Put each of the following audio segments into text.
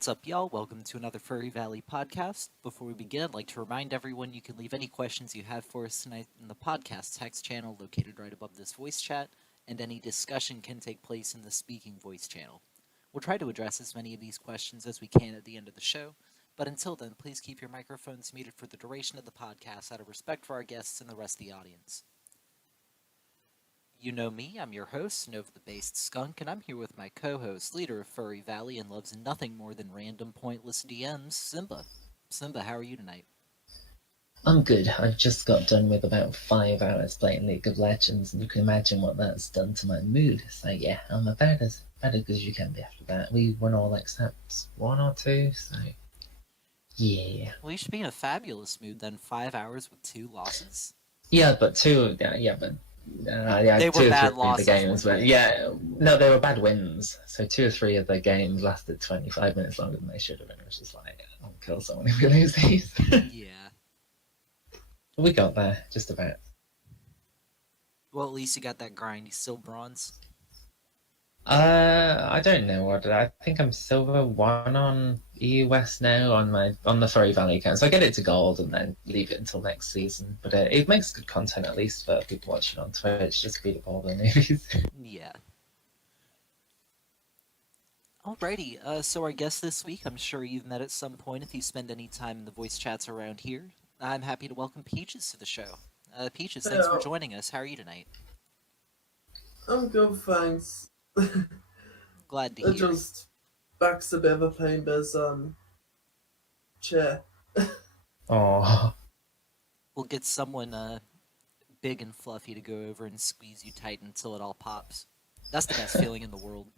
What's up, y'all? Welcome to another Furry Valley podcast. Before we begin, I'd like to remind everyone you can leave any questions you have for us tonight in the podcast text channel located right above this voice chat, and any discussion can take place in the speaking voice channel. We'll try to address as many of these questions as we can at the end of the show, but until then, please keep your microphones muted for the duration of the podcast out of respect for our guests and the rest of the audience. You know me, I'm your host, Nova the Based Skunk, and I'm here with my co-host, leader of Furry Valley, and loves nothing more than random pointless DMs, Simba. Simba, how are you tonight? I'm good. I just got done with about 5 hours playing League of Legends, and you can imagine what that's done to my mood. So yeah, I'm about as good as you can be after that. We won all except one or two, so yeah. Well, you should be in a fabulous mood then. 5 hours with 2 losses? Yeah, but They were two or bad three of the losses, games weren't were, they? no, they were bad wins. So 2 or 3 of the games lasted 25 minutes longer than they should have, and it was just like, I'll kill someone if we lose these. Yeah. We got there, just about. Well, at least you got that grind. You still bronze? I don't know what I think I'm silver 1 on EU West now on the Furry Valley account. So I get it to gold and then leave it until next season. But it makes good content at least for people watching on Twitch. Just beat up all the newbies. Yeah. Alrighty, so our guest this week, I'm sure you've met at some point if you spend any time in the voice chats around here. I'm happy to welcome Peaches to the show. Peaches, thanks for joining us. How are you tonight? I'm good, thanks. Glad to I hear. just back's a bit of a pain, but chair. Oh, We'll get someone big and fluffy to go over and squeeze you tight until it all pops. That's the best feeling in the world.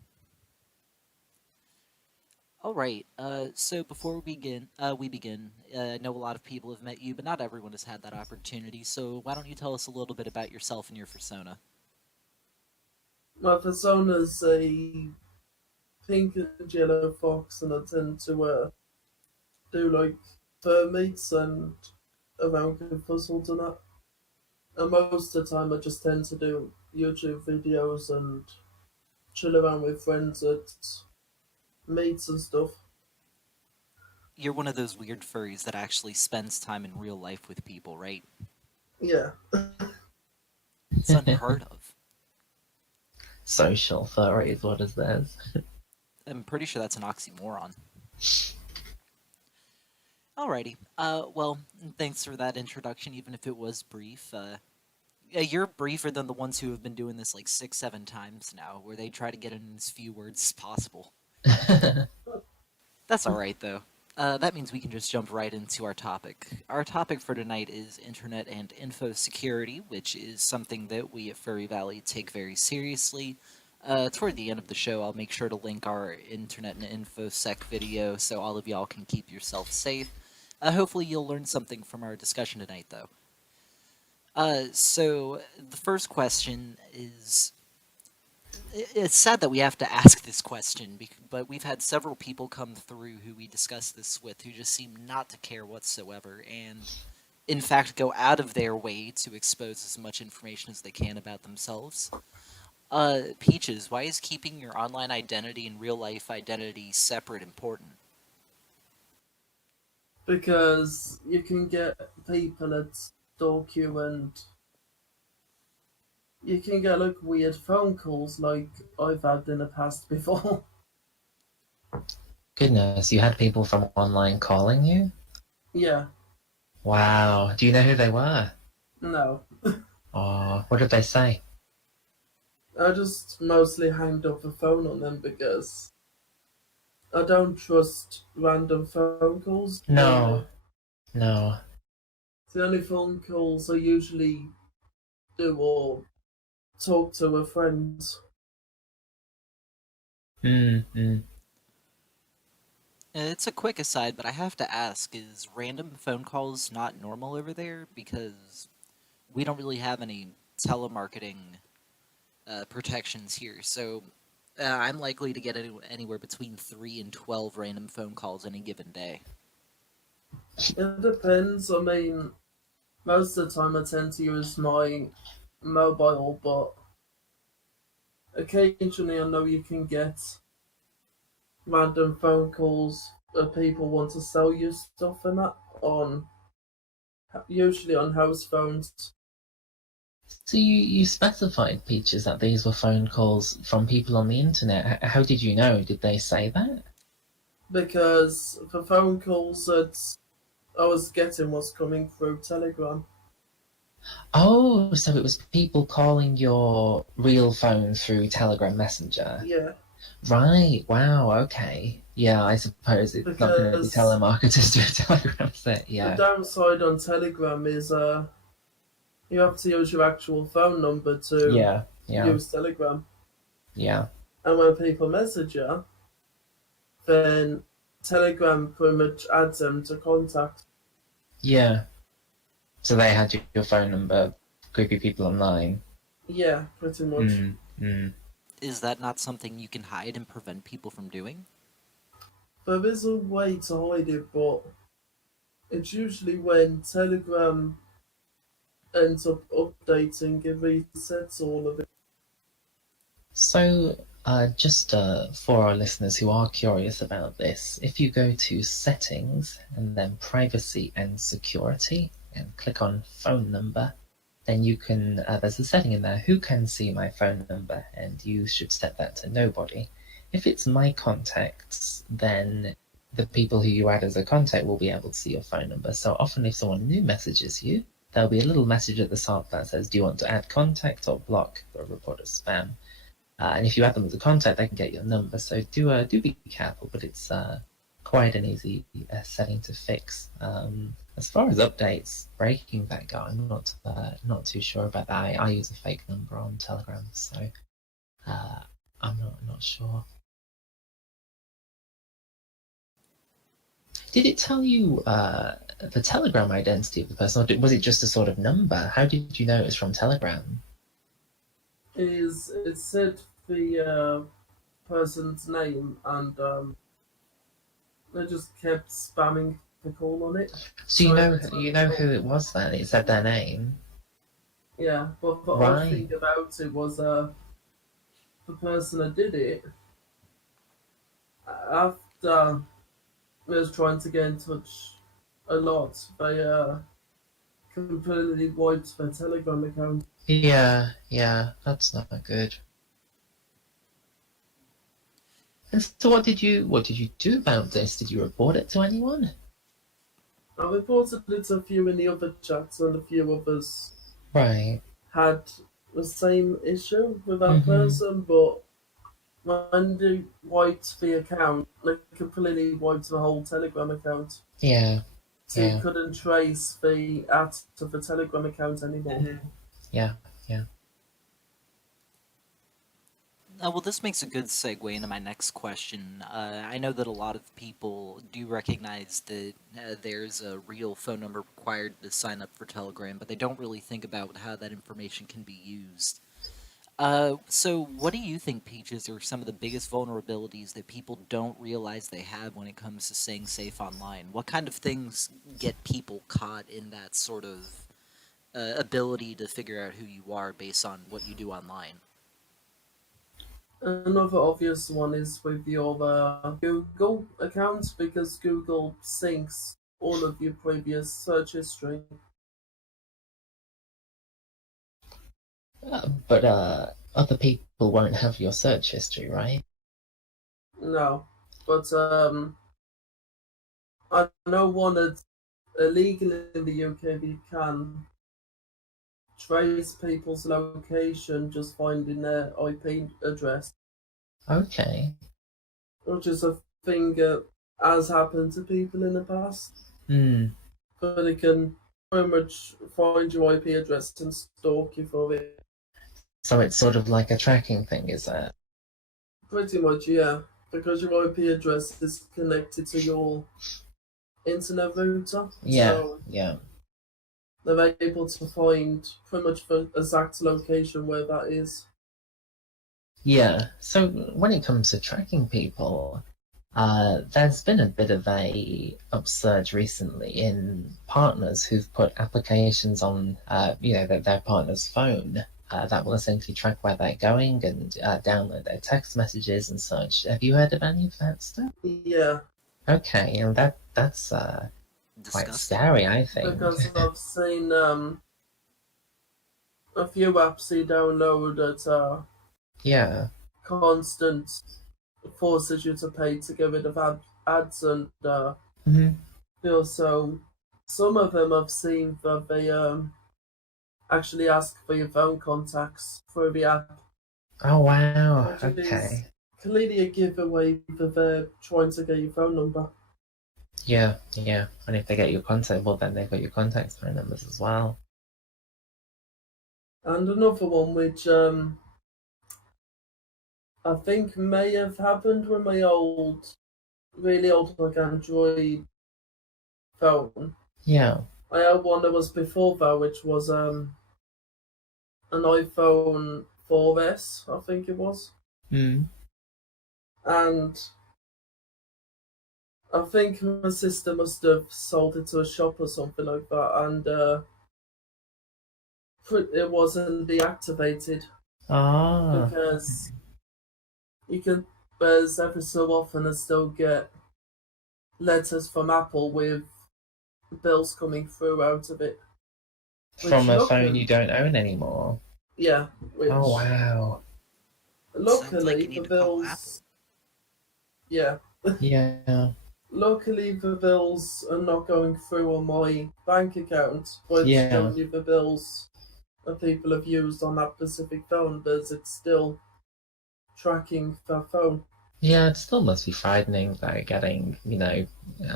Alright, so before we begin, I know a lot of people have met you, but not everyone has had that opportunity, so why don't you tell us a little bit about yourself and your persona? My persona's a pink and yellow fox, and I tend to do like fur meets and around good puzzles and that. And most of the time, I just tend to do YouTube videos and chill around with friends at meets and stuff. You're one of those weird furries that actually spends time in real life with people, right? Yeah. It's unheard of. social furry is what is theirs. I'm pretty sure that's an oxymoron. Alrighty, well, thanks for that introduction, even if it was brief. You're briefer than the ones who have been doing this like 6-7 times now, where they try to get in as few words as possible. That's alright, though. That means we can just jump right into our topic. Our topic for tonight is internet and info security, which is something that we at Furry Valley take very seriously. Toward the end of the show, I'll make sure to link our internet and infosec video so all of y'all can keep yourself safe. Hopefully you'll learn something from our discussion tonight, though. So the first question is, it's sad that we have to ask this question, but we've had several people come through who we discussed this with who just seem not to care whatsoever, and in fact go out of their way to expose as much information as they can about themselves. Peaches, why is keeping your online identity and real-life identity separate important? Because you can get people that stalk you, and you can get like weird phone calls like I've had in the past before. Goodness, you had people from online calling you? Yeah, Wow. Do you know who they were? no. Oh, what did they say? I just mostly hanged up the phone on them because I don't trust random phone calls. No. No. The only phone calls I usually do or talk to are friends. Mm. It's a quick aside, but I have to ask, is random phone calls not normal over there? Because we don't really have any telemarketing protections here, so I'm likely to get anywhere between 3 and 12 random phone calls any given day. It depends. I mean, most of the time I tend to use my mobile, but occasionally I know you can get random phone calls that people want to sell you stuff and that on usually on house phones. So you specified, Peaches, that these were phone calls from people on the internet. How did you know? Did they say that? Because the phone calls that I was getting was coming through Telegram. Oh, so it was people calling your real phone through Telegram Messenger. Yeah, Right, wow, okay. Yeah, I suppose it's not going to be because telemarketers through Telegram, is it? the Yeah. downside on Telegram is you have to use your actual phone number to Yeah, yeah, use Telegram. yeah, And when people message you, then Telegram pretty much adds them to contact. yeah. So they had your phone number, creepy people online. Yeah, pretty much. Mm, mm. Is that not something you can hide and prevent people from doing? There is a way to hide it, but it's usually when Telegram ends up updating, it resets all of it. So, just for our listeners who are curious about this, if you go to Settings and then Privacy and Security and click on Phone Number, then you can, there's a setting in there, who can see my phone number, and you should set that to nobody. If it's my contacts, then the people who you add as a contact will be able to see your phone number. So often if someone new messages you, there'll be a little message at the top that says, do you want to add contact or block or report as spam? And if you add them as a contact, they can get your number. So do be careful, but it's quite an easy setting to fix. As far as updates, breaking that go, I'm not too sure about that. I use a fake number on Telegram, so uh, I'm not sure. Did it tell you the Telegram identity of the person, or was it just a sort of number? How did you know it was from Telegram? Is it said the person's name and they just kept spamming the call on it. So So every time you the know call, who it was then? It said their name, yeah. But the odd right? thing about it was the person that did it after was trying to get in touch a lot. They completely wiped their Telegram account. Yeah, that's not good. And so what did you do about this? Did you report it to anyone? I reported it to a few in the other chats, and a few others Right. had the same issue with that Mm-hmm. person, but when they wiped the account, they completely wiped the whole Telegram account. Yeah, So you yeah, couldn't trace the at of the Telegram account anymore. yeah, yeah. Well, this makes a good segue into my next question. I know that a lot of people do recognize that there's a real phone number required to sign up for Telegram, but they don't really think about how that information can be used. So what do you think, Peaches, are some of the biggest vulnerabilities that people don't realize they have when it comes to staying safe online? What kind of things get people caught in that sort of ability to figure out who you are based on what you do online? Another obvious one is with your Google account because Google syncs all of your previous search history. But other people won't have your search history, right? No, but I know one that's illegal in the UK. You can trace people's location just finding their IP address, Okay. which is a thing that has happened to people in the past. Hmm. But it can pretty much find your IP address and stalk you for it. So it's sort of like a tracking thing, is that? Pretty much, yeah. Because your IP address is connected to your internet router, Yeah, so yeah. they're able to find pretty much the exact location where that is. Yeah. So when it comes to tracking people, there's been a bit of a upsurge recently in partners who've put applications on, their partner's phone, that will essentially track where they're going and download their text messages and such. Have you heard of any of that stuff? Yeah, Okay, and that's quite Disgusting. scary, I think. because I've seen a few apps you download that are Yeah. constant forces you to pay to get rid of ads, and Hmm. so some of them I've seen that they actually ask for your phone contacts through the app, Oh wow. which is Okay. clearly a giveaway that they're trying to get your phone number. Yeah, yeah. And if they get your contact, well, then they've got your contact phone numbers as well. And another one which I think may have happened with my really old like Android phone. Yeah. I had one that was before that, which was an iPhone 4S, I think it was, Mm. and I think my sister must have sold it to a shop or something like that, and it wasn't deactivated Ah. because you can, there's every so often I still get letters from Apple with bills coming through out of it, which From a phone you luckily, don't own anymore. yeah, Oh which wow. Sounds like luckily you the need to call Apple. bills, yeah, Yeah. luckily the bills are not going through on my bank account, but it's Yeah. showing you the bills that people have used on that specific phone, but it's still tracking that phone. Yeah, it still must be frightening that getting, I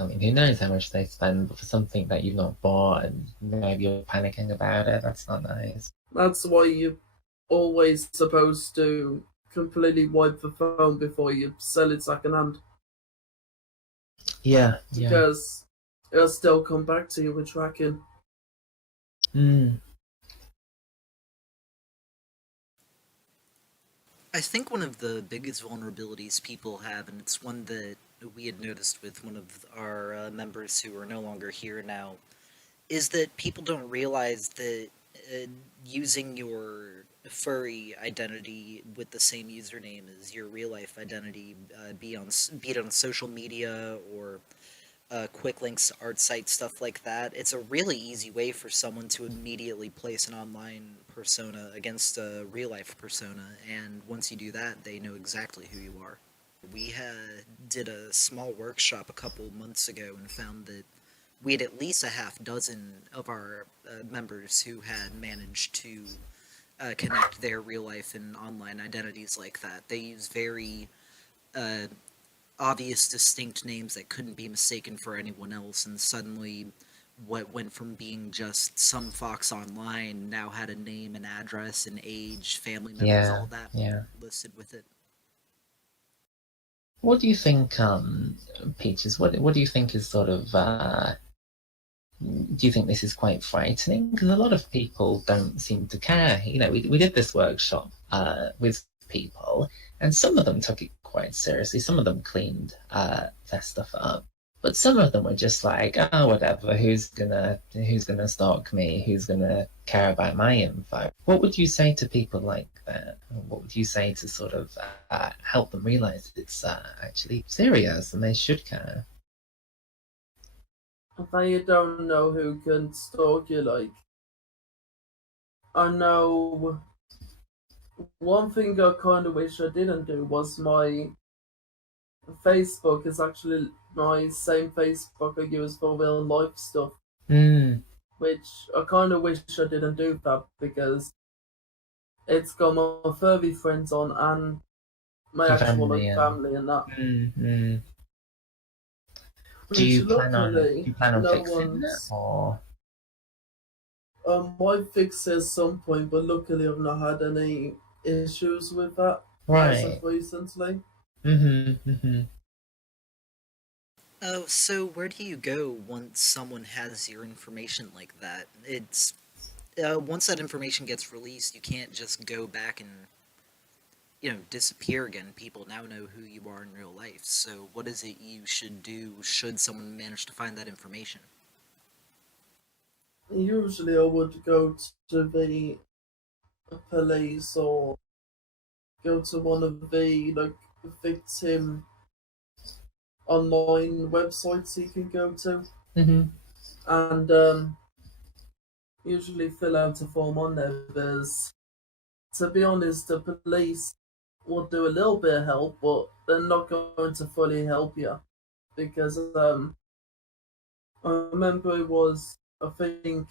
mean, who knows how much they spend for something that you've not bought and maybe you're panicking about it. That's not nice. That's why you're always supposed to completely wipe the phone before you sell it second hand, Yeah, yeah. because it'll still come back to you with tracking. Mm. I think one of the biggest vulnerabilities people have, and it's one that we had noticed with one of our members who are no longer here now, is that people don't realize that uh, using your furry identity with the same username as your real life identity, be it on social media or quick links to art sites, stuff like that. It's a really easy way for someone to immediately place an online persona against a real life persona, and once you do that, they know exactly who you are. We did a small workshop a couple months ago and found that we had at least a half dozen of our members who had managed to connect their real life and online identities like that. They use very uh, obvious, distinct names that couldn't be mistaken for anyone else, and suddenly what went from being just some fox online now had a name, an address, an age, family members, Yeah, all that yeah. listed with it. What do you think, Peaches? What do you think is sort of do you think this is quite frightening? Because a lot of people don't seem to care. We did this workshop with people, and some of them took it quite seriously. Some of them cleaned their stuff up, but some of them were just like, oh, whatever. Who's gonna stalk me? Who's gonna care about my info? What would you say to people like that? What would you say to sort of help them realize it's actually serious and they should care? If I don't know who can stalk you, like, I know one thing I kind of wish I didn't do was my Facebook is actually my same Facebook I use for real life stuff, Mm, which I kind of wish I didn't do that because it's got my furry friends on and my your actual family like and family and that, mm, mm. Do which you plan on do luckily you plan on no fixing it one's. or Might fix it at some point, but luckily I've not had any issues with that as of right? recently. Mm-hmm. Oh, so where do you go once someone has your information like that? It's once that information gets released, you can't just go back and disappear again. People now know who you are in real life. So what is it you should do should someone manage to find that information? Usually I would go to the police or go to one of the victim online websites you can go to Hmm. and usually fill out a form on there. There's, to be honest, the police will do a little bit of help, but they're not going to fully help you because I remember it was, I think,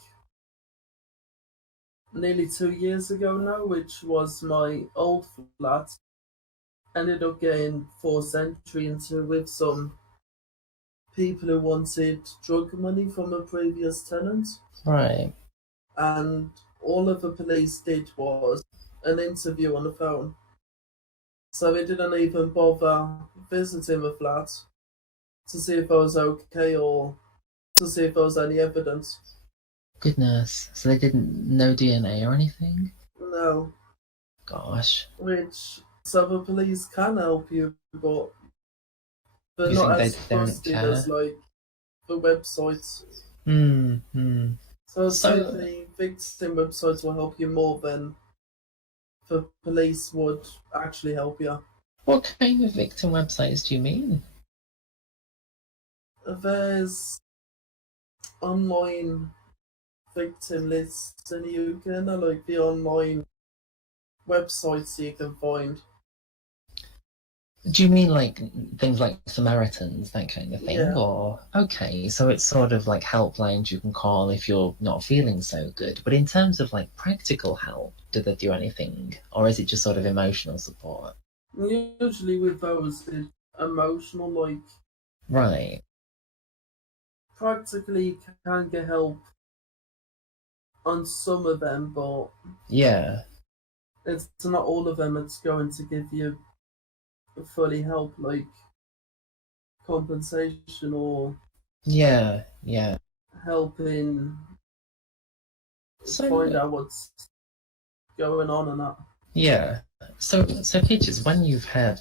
nearly 2 years ago now, which was my old flat. Ended up getting forced entry into with some people who wanted drug money from a previous tenant, Right. and all of the police did was an interview on the phone. So they didn't even bother visiting the flat to see if I was okay or to see if there was any evidence. Goodness. So they didn't know DNA or anything? No, Gosh. which so the police can help you, but they're You not think they as don't trusted as care? like the websites. Hmm. Hmm. So I'd say So, the victim websites will help you more than the police would actually help you. what kind of victim websites do you mean? There's online victim lists and you can like the online websites you can find. Do you mean like things like Samaritans, that kind of thing? Yeah. Or, okay, so it's sort of like helplines you can call if you're not feeling so good. But in terms of like practical help, do they do anything? Or is it just sort of emotional support? Usually with those it's emotional, like Right. practically you can get help on some of them, but Yeah. it's not all of them it's going to give you fully help, like compensation or Yeah. Yeah. helping find So, out what's going on and that. yeah. So Peaches, when you've had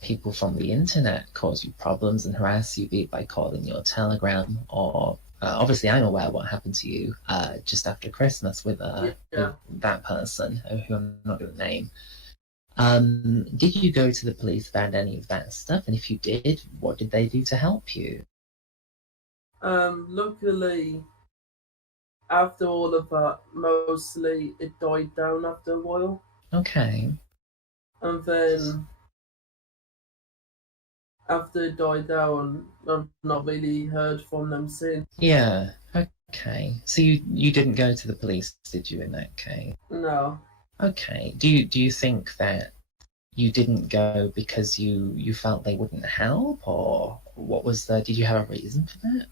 people from the internet cause you problems and harass you, be it by calling your Telegram or obviously I'm aware what happened to you just after Christmas with Yeah. that person who I'm not going to name. Did you go to the police about any of that stuff? And if you did, what did they do to help you? Luckily, after all of that, mostly it died down after a while, Okay. and then after it died down, I've not really heard from them since. Yeah. Okay. So you didn't go to the police, did you, in that case? No, Okay. Do you think that you didn't go because you felt they wouldn't help, or what was the? Did you have a reason for that?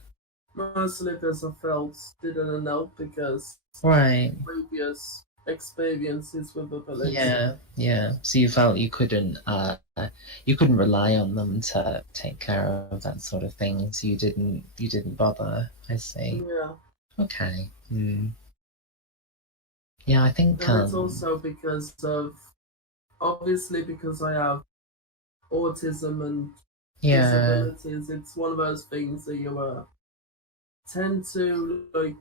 mostly because I felt didn't know because Right. previous experiences with the police. Yeah. Yeah. So you felt you couldn't rely on them to take care of that sort of thing. So you didn't bother. I see. Yeah, Okay. Hmm. Yeah. I think and it's also because of obviously because I have autism and yeah. disabilities. It's one of those things that you tend to like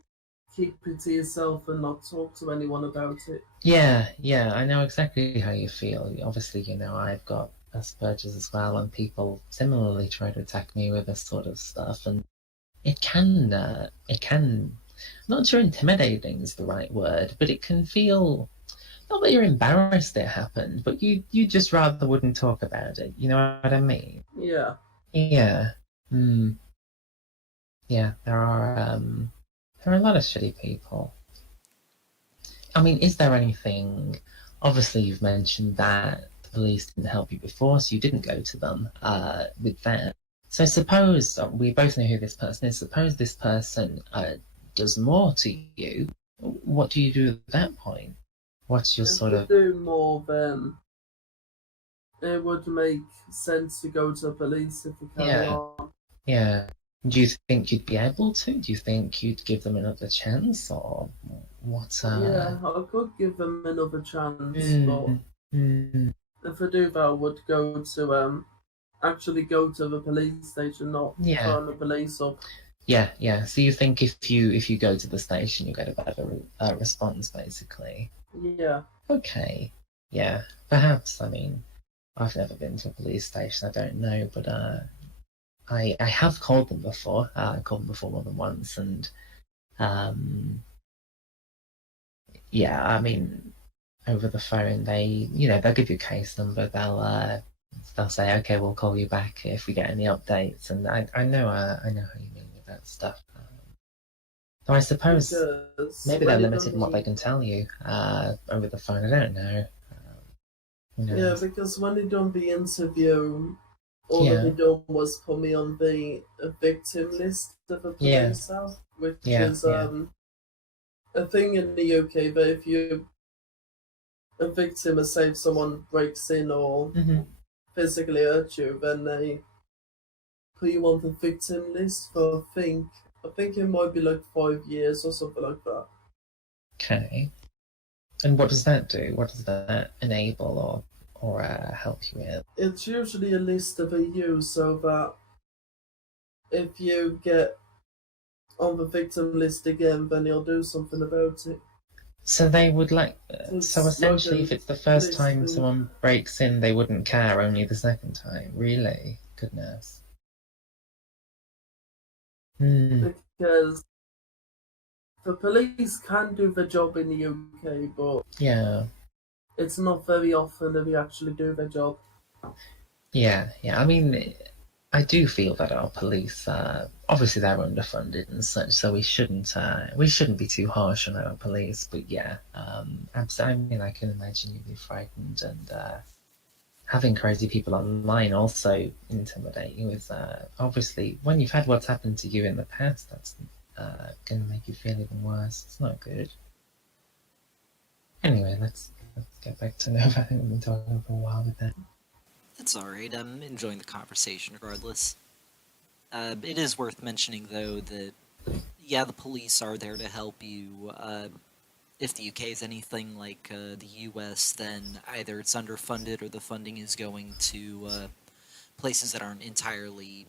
keep it to yourself and not talk to anyone about it. Yeah, yeah, I know exactly how you feel. Obviously, I've got Asperger's as well, and people similarly try to attack me with this sort of stuff, and it can, not sure intimidating is the right word, but it can feel, not that you're embarrassed it happened, but you just rather wouldn't talk about it. You know what I mean? Yeah. Yeah. Mm, yeah, there are a lot of shitty people. I mean, is there anything? Obviously, you've mentioned that the police didn't help you before, so you didn't go to them with that. So suppose we both know who this person is. Suppose this person does more to you. What do you do at that point? What's your If sort we of do more, then it would make sense to go to the police if we carry yeah, on. yeah? Do you think you'd be able to? Do you think you'd give them another chance, or what? Yeah, I could give them another chance, but Mm, mm, if I do that, I would go to actually go to the police station, not yeah. phone the police up. Yeah, yeah. So you think if you go to the station, you get a better response, basically. Yeah. Okay. Yeah. Perhaps. I mean, I've never been to a police station. I don't know, but I have called them before. I called them before more than once, and um, yeah. I mean, over the phone, they'll give you a case number. They'll say, okay, we'll call you back if we get any updates. And I know how you mean with that stuff. So I suppose Because maybe they're when you limited done in what they the can tell you over the phone. I don't know. Who yeah, knows? because when you done the interview, all that Yeah, they done was put me on the victim list that the yeah, police have, which yeah, is yeah. a thing in the UK that if you a victim or say if someone breaks in or Hmm. physically hurt you, then they put you on the victim list for I think it might be like 5 years or something like that. Okay. And what does that do? What does that enable or help you with? It's usually a list that they use so that if you get on the victim list again, then you'll do something about it. So they would so It's like essentially, a if it's the first list time thing someone breaks in, they wouldn't care. Only the second time, really? Goodness. Hmm. because the police can do the job in the UK, but Yeah. it's not very often that they actually do their job. Yeah. Yeah. I mean, I do feel that our police, obviously, they're underfunded and such, so we shouldn't be too harsh on our police. But yeah, I mean, I can imagine you'd be frightened, and having crazy people online also intimidate you. Is obviously when you've had what's happened to you in the past, that's going to make you feel even worse. It's not good. Anyway, let's get back to Nova. I think we've been talking for a while with that. It's alright, I'm enjoying the conversation regardless. It is worth mentioning, though, that, yeah, the police are there to help you. If the UK is anything like the US, then either it's underfunded or the funding is going to places that aren't entirely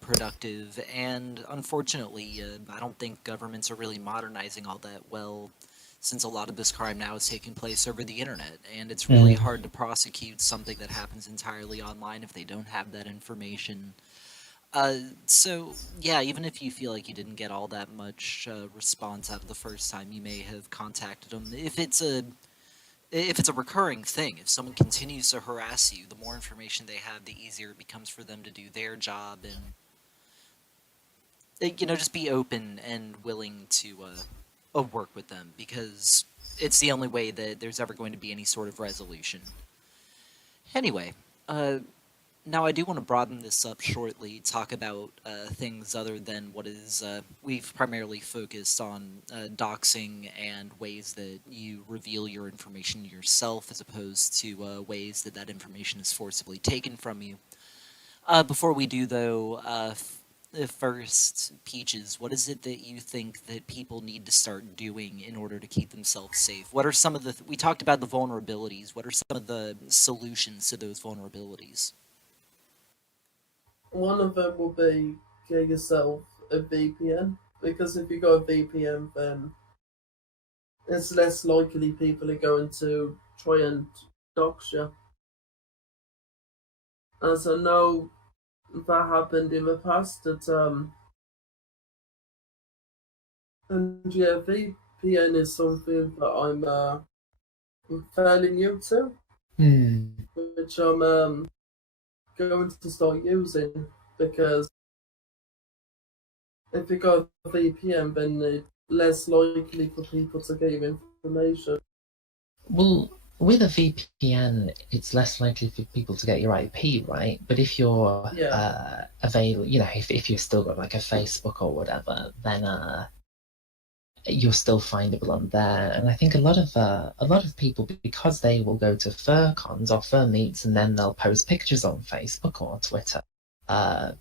productive. And unfortunately, I don't think governments are really modernizing all that well, since a lot of this crime now is taking place over the internet. And it's really Mm. hard to prosecute something that happens entirely online if they don't have that information. So yeah, even if you feel like you didn't get all that much response out of the first time you may have contacted them, if it's a recurring thing, if someone continues to harass you, the more information they have, the easier it becomes for them to do their job, and just be open and willing to work with them, because it's the only way that there's ever going to be any sort of resolution. Anyway, uh, now, I do want to broaden this up shortly, talk about things other than what is. We've primarily focused on doxing and ways that you reveal your information yourself, as opposed to ways that that information is forcibly taken from you. Before we do, though, first, Peaches, what is it that you think that people need to start doing in order to keep themselves safe? What are some of the. We talked about the vulnerabilities. What are some of the solutions to those vulnerabilities? One of them will be get yourself a VPN because if you got a VPN, then it's less likely people are going to try and dox you. As I know that happened in the past, and yeah, VPN is something that I'm fairly new to, Hmm. which I'm going to start using because if you got a VPN, then it's less likely for people to get your information. Well, with a VPN, it's less likely for people to get your IP, right? But if you're Yeah, available, if you've still got like a Facebook or whatever, then you're still findable on there. And I think a lot of people, because they will go to fur cons or fur meets and then they'll post pictures on Facebook or Twitter. Uh,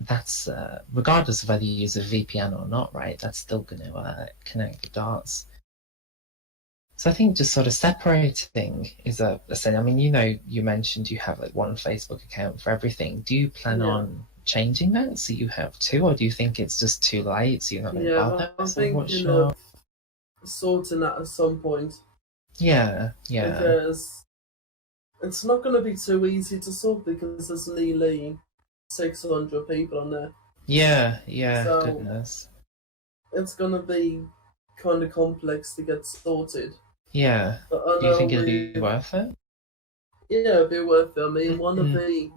that's regardless of whether you use a VPN or not, right? That's still going to connect the dots. So I think just sort of separating is a sin. I mean, you mentioned you have like one Facebook account for everything. Do you plan yeah, on changing that so you have two, or do you think it's just too late so you're not going to yeah. bother? I'm So what's thinking your of sorting that at some point. Yeah, yeah, because it's not going to be too easy to sort because there's nearly 600 people on there. yeah, yeah. So Goodness. it's going to be kind of complex to get sorted. Yeah. But I Do you know think it'll be with, worth it? yeah, it'd be worth it. I mean, one of Mm-hmm. the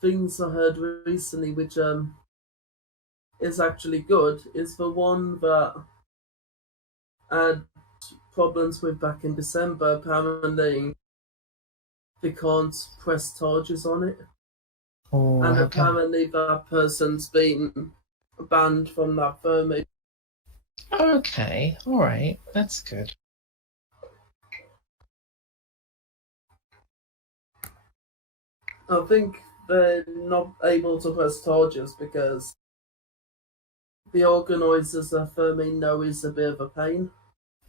things I heard recently, which is actually good, is the one that I had problems with back in December. Apparently, they can't press charges on it, Oh, and how come? apparently that person's been banned from that firm. Okay, all right, that's good. I think they're not able to press charges because the organisers of Fermi know he's a bit of a pain,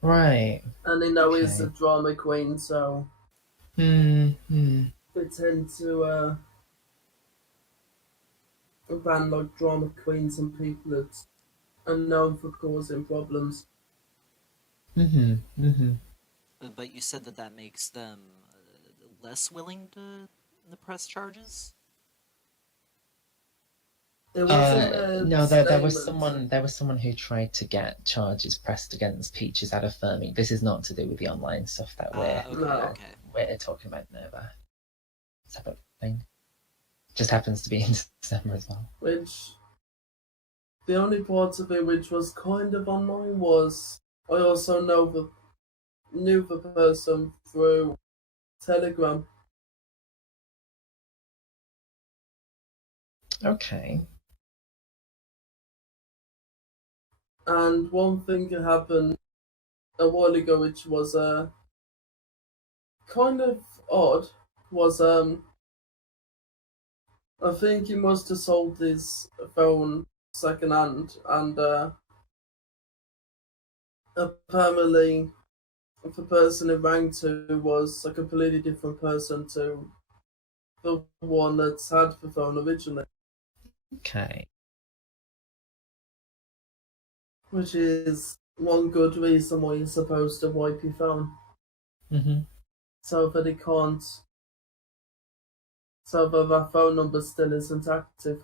Right. and they know he's a Okay. drama queen, so Hmm. Hmm. they tend to ban like drama queens and people that are known for causing problems. Mm-hmm. Mm-hmm. But you said that that makes them less willing to press charges. It was in their No, there was statement. someone who tried to get charges pressed against Peaches out of Fermi. This is not to do with the online stuff that Ah, okay, No, okay. we're talking about Nova. Separate thing. Just happens to be in December as well. which the only part of it which was kind of online was I also knew the person through Telegram. Okay. And one thing that happened a while ago, which was kind of odd, was I think he must have sold his phone second hand, and apparently the person it rang to was a completely different person to the one that's had the phone originally, Okay. which is one good reason why you're supposed to wipe your phone Mm-hmm. so that it can't, so that that phone number still isn't active.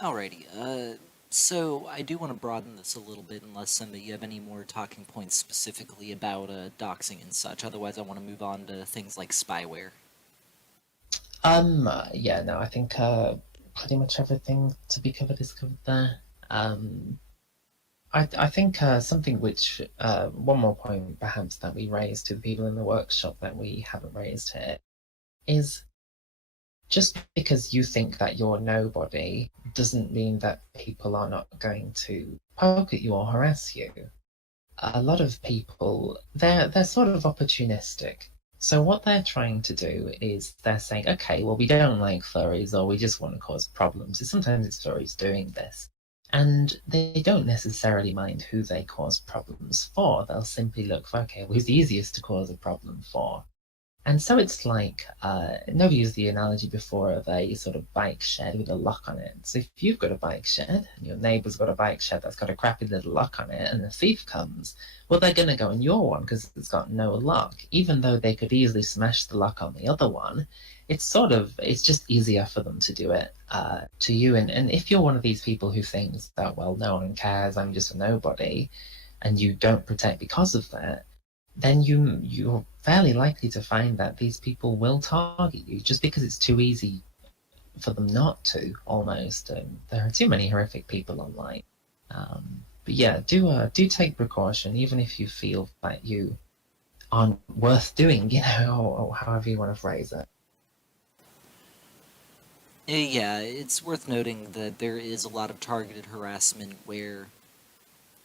Alrighty. So I do want to broaden this a little bit, unless Simba, you have any more talking points specifically about doxing and such. Otherwise, I want to move on to things like spyware. Yeah, no, I think pretty much everything to be covered is covered there. Um, I think something which one more point perhaps that we raised to the people in the workshop that we haven't raised here is just because you think that you're nobody doesn't mean that people are not going to poke at you or harass you. A lot of people they're sort of opportunistic. So what they're trying to do is they're saying, okay, well we don't like furries or we just want to cause problems. Sometimes it's furries doing this. And they don't necessarily mind who they cause problems for. They'll simply look for, okay, well, who's the easiest to cause a problem for? And so it's like, I've used the analogy before of a sort of bike shed with a lock on it. So if you've got a bike shed and your neighbour's got a bike shed that's got a crappy little lock on it and a thief comes, well, they're going to go in your one because it's got no lock. Even though they could easily smash the lock on the other one, it's just easier for them to do it to you. And if you're one of these people who thinks that, well, no one cares, I'm just a nobody, and you don't protect because of that, then you're fairly likely to find that these people will target you just because it's too easy for them not to. Almost, there are too many horrific people online. But yeah, do take precaution, even if you feel that you aren't worth doing, or however you want to phrase it. Yeah, it's worth noting that there is a lot of targeted harassment where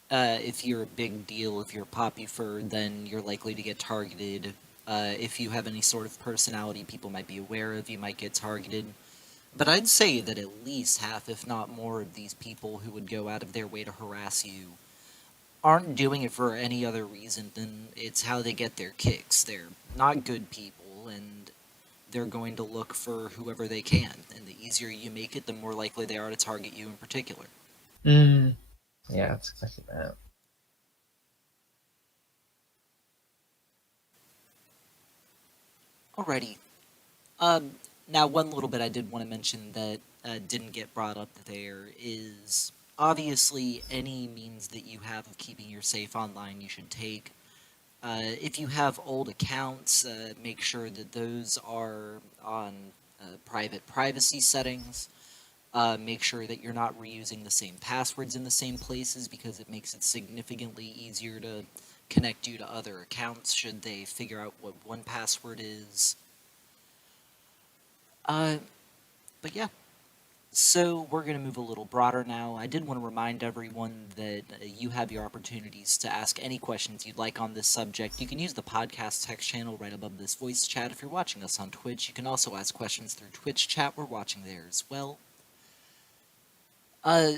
if you're a big deal, if you're poppy fur, then you're likely to get targeted. If you have any sort of personality people might be aware of, you might get targeted. But I'd say that at least half, if not more, of these people who would go out of their way to harass you aren't doing it for any other reason than it's how they get their kicks. They're not good people, and they're going to look for whoever they can, and the easier you make it, the more likely they are to target you in particular. Mm, yeah, that's exactly that. Alrighty. Um, Now, one little bit I did want to mention that didn't get brought up there is obviously any means that you have of keeping your safe online you should take. If you have old accounts, make sure that those are on private privacy settings. Make sure that you're not reusing the same passwords in the same places because it makes it significantly easier to connect you to other accounts should they figure out what one password is. Uh, but yeah, so we're going to move a little broader now. I did want to remind everyone that you have your opportunities to ask any questions you'd like on this subject. You can use the podcast text channel right above this voice chat. If you're watching us on Twitch, you can also ask questions through Twitch chat. We're watching there as well.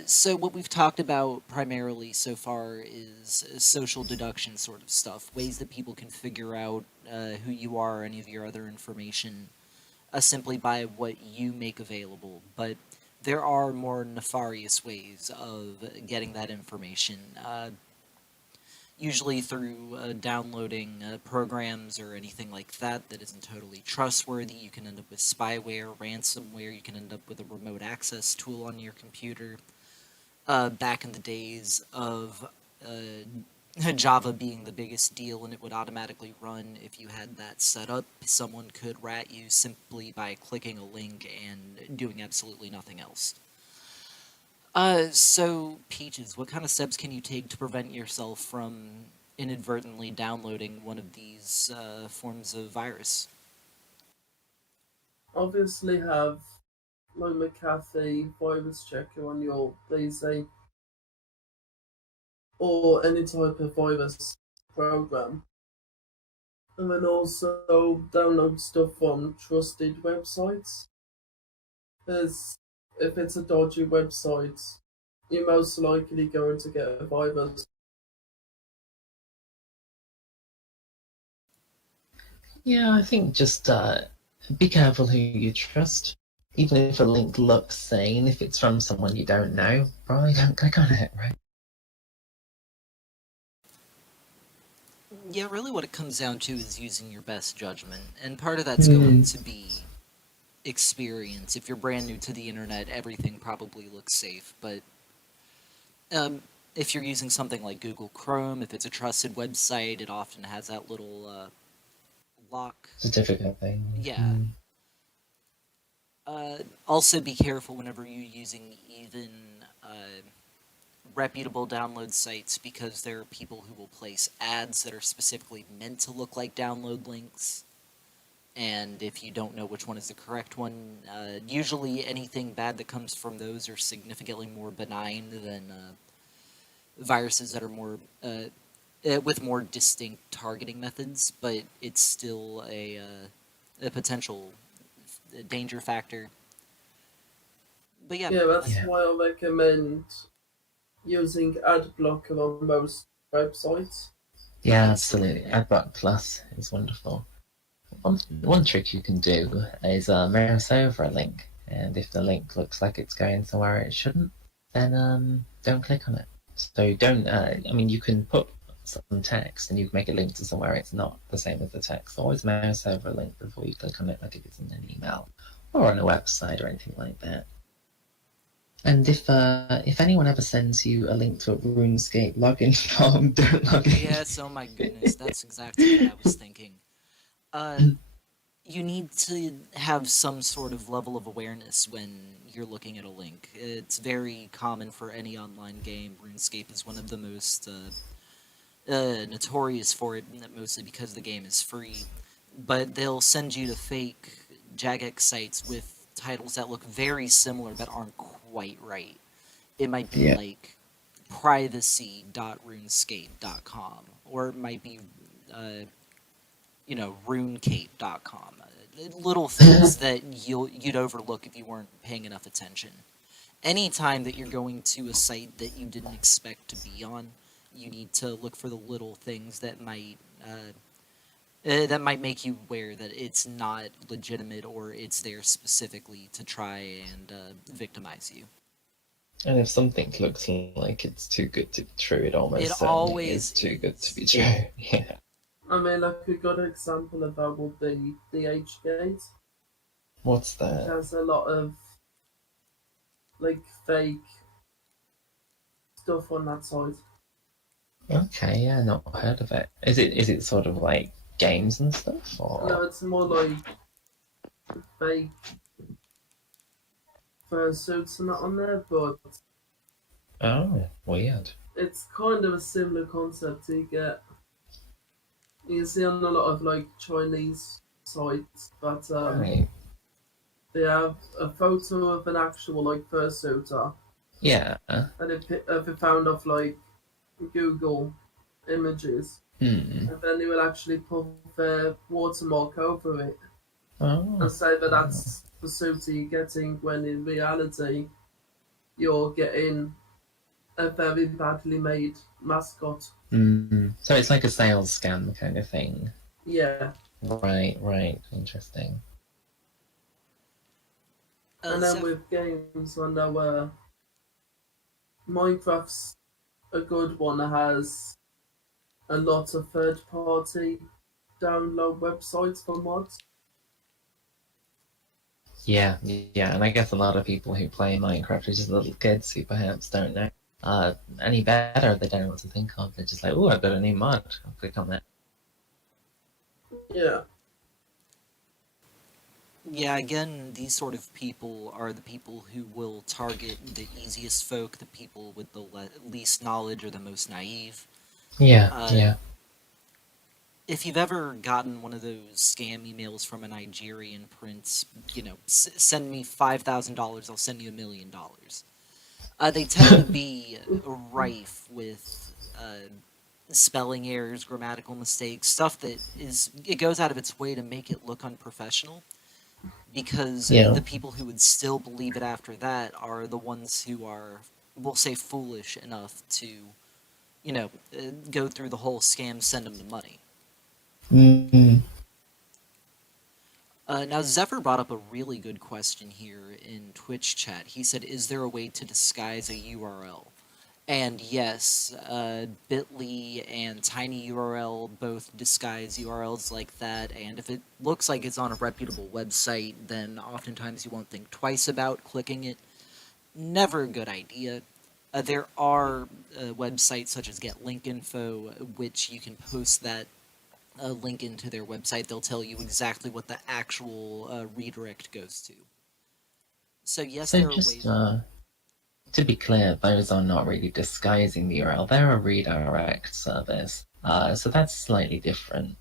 So what we've talked about primarily so far is social deduction sort of stuff, ways that people can figure out who you are or any of your other information simply by what you make available. But there are more nefarious ways of getting that information, usually through downloading programs or anything like that that isn't totally trustworthy. You can end up with spyware, ransomware, you can end up with a remote access tool on your computer. Back in the days of Java being the biggest deal and it would automatically run if you had that set up, someone could rat you simply by clicking a link and doing absolutely nothing else. So, Peaches, what kind of steps can you take to prevent yourself from inadvertently downloading one of these forms of virus? Obviously, have like McAfee virus checker on your PC or any type of virus program. And then also download stuff from trusted websites. As if it's a dodgy website, you're most likely going to get a virus. Yeah, I think just be careful who you trust. Even if a link looks sane, if it's from someone you don't know, probably don't click on it, right? Yeah, really what it comes down to is using your best judgment, and part of that's going Mm. to be experience. If you're brand new to the internet, everything probably looks safe, but um, if you're using something like Google Chrome, if it's a trusted website, it often has that little lock. Certificate thing. Yeah. Mm. Also, be careful whenever you're using even reputable download sites because there are people who will place ads that are specifically meant to look like download links. And if you don't know which one is the correct one, usually anything bad that comes from those are significantly more benign than viruses that are more with more distinct targeting methods. But it's still a potential danger factor. But yeah, Yeah, that's Yeah. why I recommend using ad blocker on most websites. Yeah, absolutely. absolutely. AdBlock Plus is wonderful. One trick you can do is mouse over a link, and if the link looks like it's going somewhere it shouldn't, then don't click on it. So don't. I mean, you can put some text and you can make it link to somewhere it's not the same as the text. Always mouse over a link before you click on it, like if it's in an email or on a website or anything like that. And if anyone ever sends you a link to a RuneScape login form, don't log Yes, oh my goodness, that's exactly what I was thinking. Uh, in. you need to have some sort of level of awareness when you're looking at a link. It's very common for any online game. RuneScape is one of the most notorious for it, mostly because the game is free. But they'll send you to fake jagex sites with titles that look very similar but aren't quite right. It might be Yeah. like privacy.runescape.com, or it might be runecape.com. Little things that you'd overlook if you weren't paying enough attention. Anytime that you're going to a site that you didn't expect to be on, you need to look for the little things that might That might make you aware that it's not legitimate or it's there specifically to try and victimize you. And if something looks like it's too good to be true, it It almost certainly is always too good to be is. true. Yeah. I mean, like a good example of that would be the H gate, What's which that? has a lot of like fake stuff on that site. Okay, yeah, not heard of it. Is it sort of like games and stuff, No, or it's more like fake fursuits and that on there, but oh, weird. it's kind of a similar concept you get. You see on a lot of like Chinese sites, but Right. they have a photo of an actual like fursuiter, Yeah. and if it found off like Google images, Hmm. and then they will actually put their watermark over it and Oh. say that Oh. that's the suit you're getting, when in reality you're getting a very badly made mascot. Hmm. So it's like a sales scam kind of thing. Yeah, Right. Right. Interesting. and then Zeph, with games, I know Minecraft's a good one that has a lot of third party download websites for mods. Yeah. Yeah. And I guess a lot of people who play Minecraft are just little kids who perhaps don't know any better. They don't know what to think of. They're just like, oh, I've got a new mod. I'll click on that. Yeah, yeah, again, these sort of people are the people who will target the easiest folk, the people with the least knowledge or the most naive. Yeah. Uh, Yeah. if you've ever gotten one of those scam emails from a Nigerian prince, send me $5,000, I'll send you $1,000,000. They tend to be rife with spelling errors, grammatical mistakes, stuff that it goes out of its way to make it look unprofessional. Because Yeah. the people who would still believe it after that are the ones who are, we'll say, foolish enough to, go through the whole scam, send them the money. Mm. Now, Zephyr brought up a really good question here in Twitch chat. He said, is there a way to disguise a URL? And yes, bit.ly and tinyURL both disguise URLs like that, and if it looks like it's on a reputable website, then oftentimes you won't think twice about clicking it. Never a good idea. There are websites such as Get Link Info, which you can post that link into their website. They'll tell you exactly what the actual redirect goes to. So yes, So there are just ways. to be clear, those are not really disguising the URL. They're a redirect service. So that's slightly different.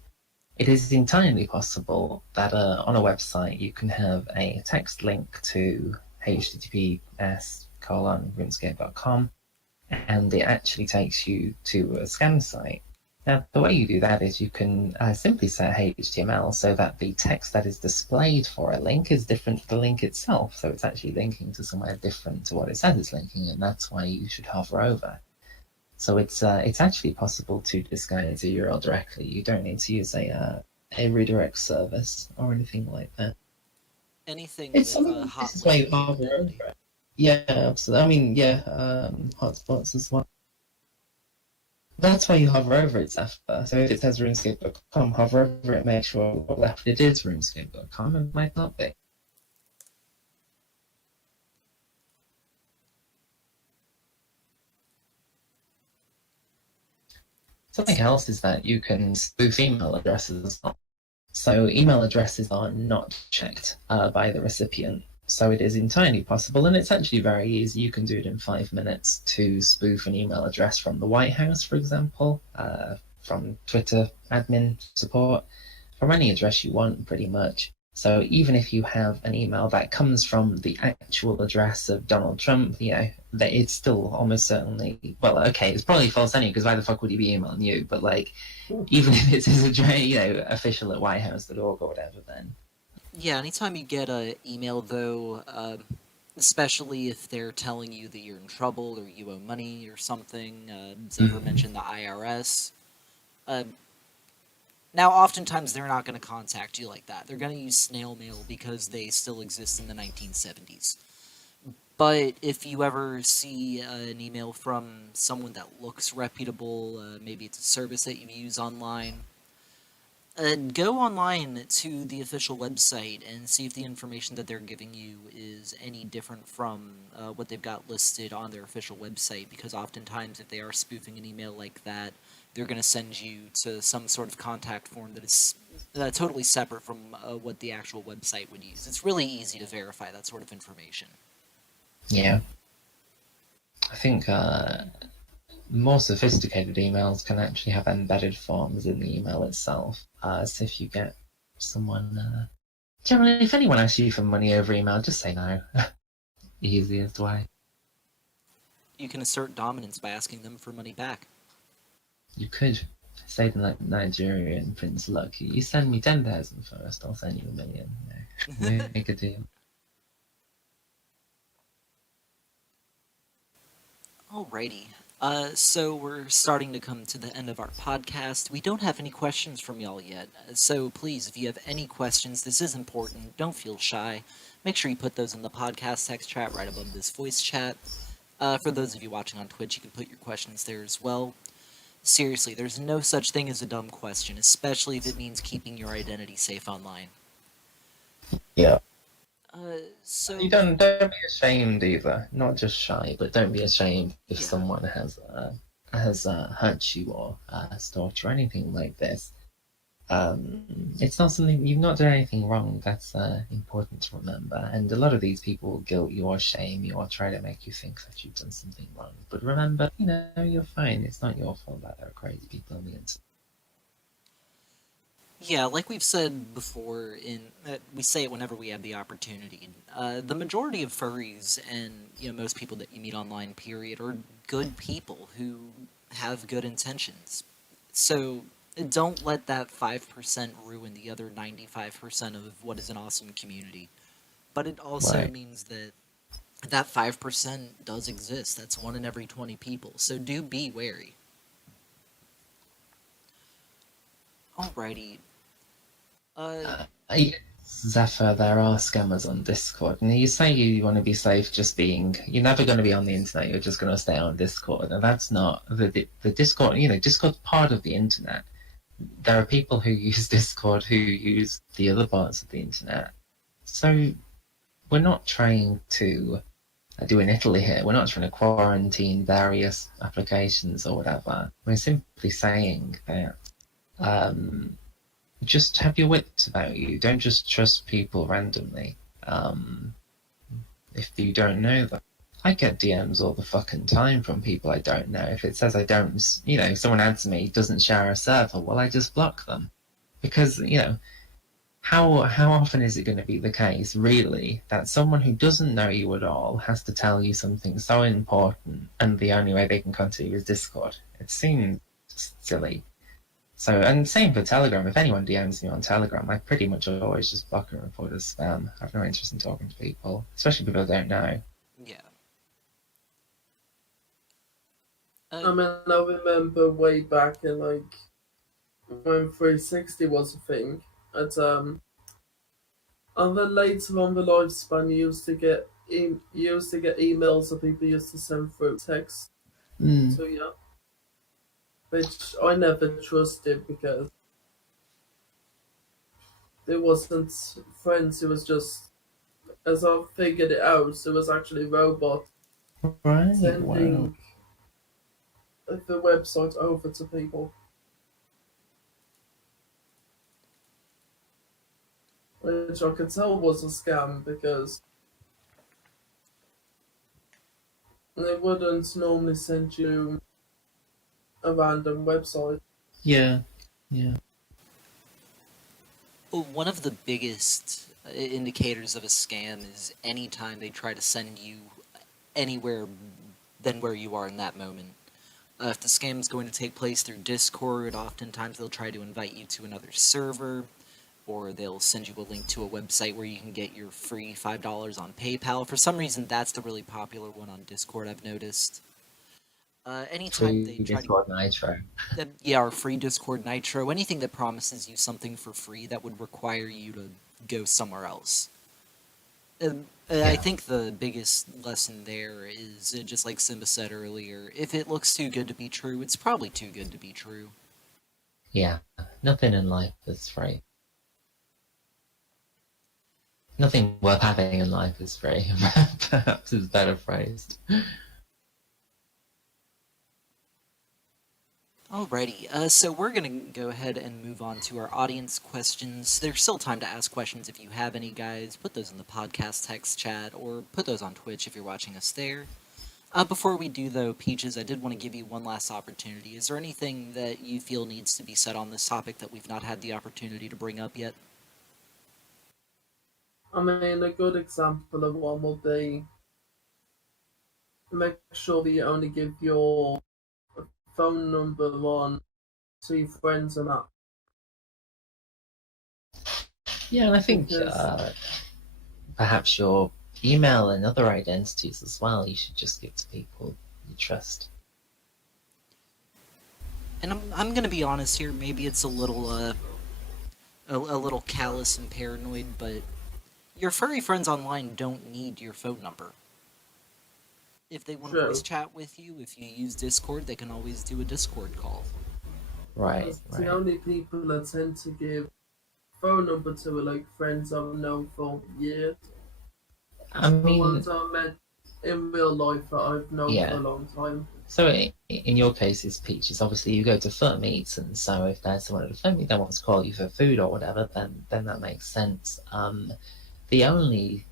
It is entirely possible that on a website you can have a text link to https://runescape.com, and it actually takes you to a scam site. Now, the way you do that is you can simply set HTML so that the text that is displayed for a link is different to the link itself. So it's actually linking to somewhere different to what it says it's linking, and that's why you should hover over. So it's actually possible to disguise a URL directly. You don't need to use a redirect service or anything like that. Anything It's with something. This hot is why link you hover capability. over it. Yeah, absolutely. I mean, yeah, hotspots as well. That's why you hover over it, Zephyr. So if it says RuneScape.com, hover over it, make sure what left it is RuneScape.com, and it might not be. Something else is that you can spoof email addresses as well. So email addresses are not checked by the recipient. So it is entirely possible, and it's actually very easy. You can do it in 5 minutes to spoof an email address from the White House, for example, from Twitter admin support, from any address you want, pretty much. So even if you have an email that comes from the actual address of Donald Trump, that it's still almost certainly, well, okay, it's probably false anyway, because why the fuck would he be emailing you? But like, even if it's his address, official at whitehouse.org or whatever, then Yeah, anytime you get a email though, especially if they're telling you that you're in trouble or you owe money or something, Zephyr mentioned the IRS. Uh, Now, oftentimes they're not going to contact you like that. They're going to use snail mail because they still exist in the 1970s. But if you ever see an email from someone that looks reputable, maybe it's a service that you use online, go online to the official website and see if the information that they're giving you is any different from what they've got listed on their official website. Because oftentimes, if they are spoofing an email like that, they're going to send you to some sort of contact form that is totally separate from what the actual website would use. It's really easy to verify that sort of information. Yeah. I think more sophisticated emails can actually have embedded forms in the email itself. So if you get someone, generally, if anyone asks you for money over email, just say no. Easiest way. You can assert dominance by asking them for money back. You could say to like Nigerian prince, look, you send me 10,000 first, I'll send you 1,000,000. Make a deal. Alrighty. So we're starting to come to the end of our podcast. We don't have any questions from y'all yet. So please, if you have any questions, this is important. Don't feel shy. Make sure you put those in the podcast text chat right above this voice chat. For those of you watching on Twitch, you can put your questions there as well. Seriously, there's no such thing as a dumb question, especially if it means keeping your identity safe online. Yeah. So You don't be ashamed either. Not just shy, but don't be ashamed if Yeah. someone has hurt you or stalked you or anything like this. It's not something you've not done anything wrong. That's important to remember. And a lot of these people will guilt you or shame you or try to make you think that you've done something wrong. But remember, you're fine. It's not your fault that there are crazy people on the internet. Yeah, like we've said before, we say it whenever we have the opportunity. The majority of furries and most people that you meet online, period, are good people who have good intentions. So don't let that 5% ruin the other 95% of what is an awesome community. But it also Right. means that that 5% does exist. That's 1 in every 20 people. So do be wary. Alrighty. Zephyr, there are scammers on Discord, and you say you want to be safe just being. You're never going to be on the internet. You're just going to stay on Discord, and that's not the Discord. Discord's part of the internet. There are people who use Discord who use the other parts of the internet. So we're not trying to do in Italy here. We're not trying to quarantine various applications or whatever. We're simply saying that. Just have your wits about you. Don't just trust people randomly. If you don't know them. I get DMs all the fucking time from people I don't know. If it says I don't, if someone adds me, doesn't share a server, well, I just block them. Because, how often is it going to be the case, really, that someone who doesn't know you at all has to tell you something so important and the only way they can contact you is Discord? It seems silly. So, and same for Telegram. If anyone DMs me on Telegram, I pretty much always just block and report as spam. I have no interest in talking to people, especially people I don't know. Yeah. I mean, I remember way back in when 360 was a thing. And then later on the lifespan, you used to get emails that people used to send through text to you, which I never trusted because it wasn't friends. It was just, as I figured it out, it was actually robot Right, wow. sending the website over to people, which I could tell was a scam because they wouldn't normally send you a random website. Yeah. Well, one of the biggest indicators of a scam is anytime they try to send you anywhere than where you are in that moment. If the scam is going to take place through Discord, oftentimes they'll try to invite you to another server, or they'll send you a link to a website where you can get your free $5 on PayPal. For some reason, that's the really popular one on Discord, I've noticed. Anytime Free they try to Discord Nitro. yeah, our free Discord Nitro, anything that promises you something for free that would require you to go somewhere else. I Yeah, think the biggest lesson there is just like Simba said earlier, if it looks too good to be true, it's probably too good to be true. yeah. Nothing in life is free. Nothing worth having in life is free. Perhaps is better phrased. Alrighty, so we're gonna go ahead and move on to our audience questions. There's still time to ask questions if you have any, guys. Put those in the podcast text chat, or put those on Twitch if you're watching us there. Before we do, though, Peaches, I did want to give you one last opportunity. Is there anything that you feel needs to be said on this topic that we've not had the opportunity to bring up yet? I mean, a good example of one would be make sure that you only give your phone number on to your friends and that. Yeah, and I think Because, perhaps your email and other identities as well, you should just give to people you trust. And I'm gonna be honest here. Maybe it's a little a little callous and paranoid, but your furry friends online don't need your phone number. If they want to voice true, chat with you, if you use Discord, they can always do a Discord call. Right, because the right. only people that tend to give phone number to are like friends I've known for years. I The mean, ones I met in real life that I've known for yeah. a long time. So in your case, it's Peaches. Obviously, you go to fur meets, and so if there's someone at a fur meet that wants to call you for food or whatever, then that makes sense. The only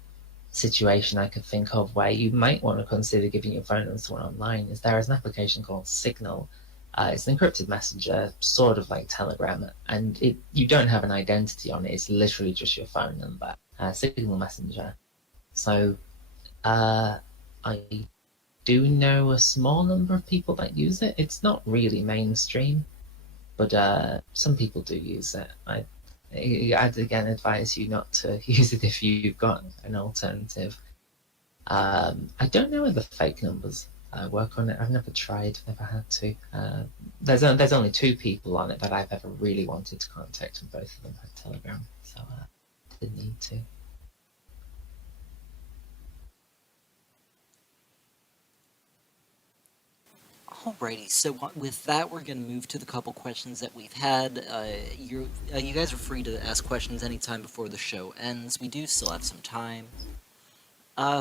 situation I could think of where you might want to consider giving your phone number to someone online is there is an application called Signal. It's an encrypted messenger, sort of like Telegram, and you don't have an identity on it. It's literally just your phone number. Signal Messenger. So I do know a small number of people that use it. It's not really mainstream, but some people do use it. I'd again advise you not to use it if you've got an alternative. I don't know whether fake numbers work on it. I've never tried, never had to. There's only two people on it that I've ever really wanted to contact, and both of them had Telegram, so didn't need to. Alrighty, so with that, we're going to move to the couple questions that we've had. You guys are free to ask questions anytime before the show ends. We do still have some time.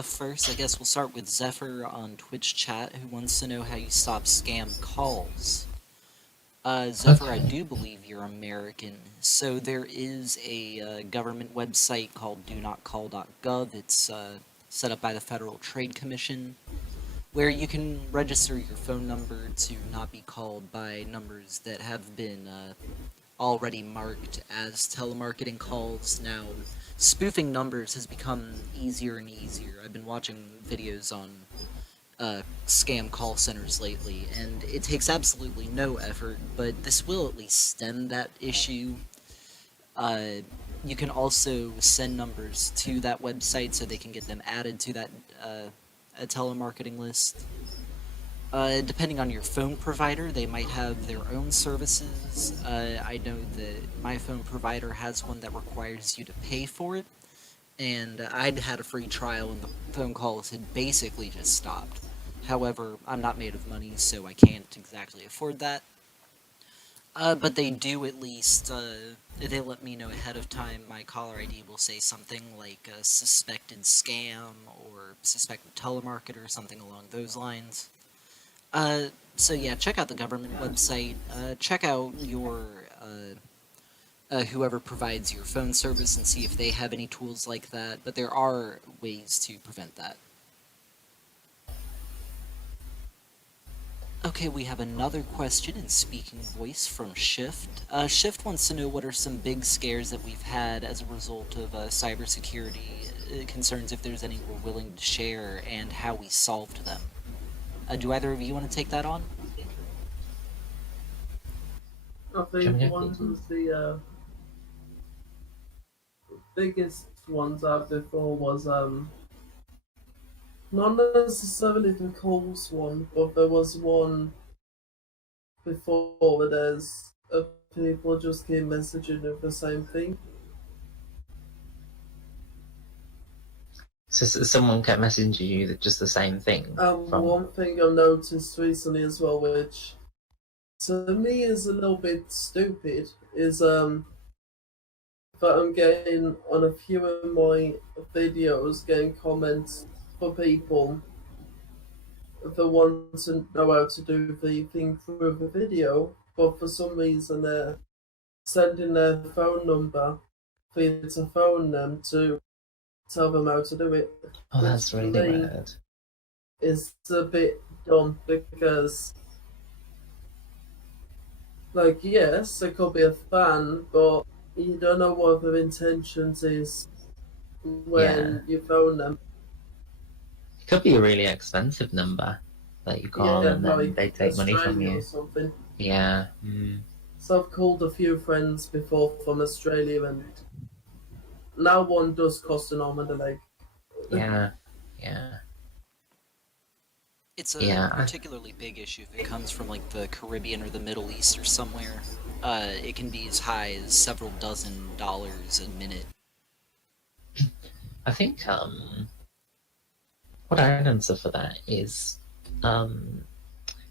First, I guess we'll start with Zephyr on Twitch chat, who wants to know how you stop scam calls. Zephyr, I Okay. do believe you're American, so there is a government website called donotcall.gov. It's set up by the Federal Trade Commission, where you can register your phone number to not be called by numbers that have been already marked as telemarketing calls. Now, spoofing numbers has become easier and easier. I've been watching videos on scam call centers lately, and it takes absolutely no effort, but this will at least stem that issue. Uh, you can also send numbers to that website so they can get them added to that a telemarketing list. Depending on your phone provider, they might have their own services. I know that my phone provider has one that requires you to pay for it, and I'd had a free trial and the phone calls had basically just stopped. However, I'm not made of money, so I can't exactly afford that. But they do at least, if they let me know ahead of time, my caller ID will say something like a suspected scam or suspected telemarketer or something along those lines. So yeah, check out the government website. Check out your whoever provides your phone service and see if they have any tools like that. But there are ways to prevent that. Okay, we have another question in speaking voice from Shift. Shift wants to know what are some big scares that we've had as a result of cybersecurity concerns, if there's any we're willing to share, and how we solved them. Do either of you want to take that on? I Can think we go, one Peaches? of the biggest ones I've before was Not necessarily the calls one, but there was one before where there's people just keep messaging of the same thing. So someone kept messaging you that just the same thing from. One thing I've noticed recently as well, which to me is a little bit stupid, is that I'm getting on a few of my videos getting comments for people that want to know how to do the thing through the video, but for some reason they're sending their phone number for you to phone them to tell them how to do it. Oh, Which that's for really me weird. is a bit dumb because, like, yes, it could be a fan, but you don't know what their intentions is Yeah. when you phone them. It could be a really expensive number that you call Yeah, and then like they take money from Australia or you. something. Yeah. Mm. So I've called a few friends before from Australia, and now one does cost an arm and a leg. Yeah. Yeah. It's a Yeah. particularly big issue if it comes from like the Caribbean or the Middle East or somewhere. It can be as high as several dozen dollars a minute. I think what I'd answer for that is um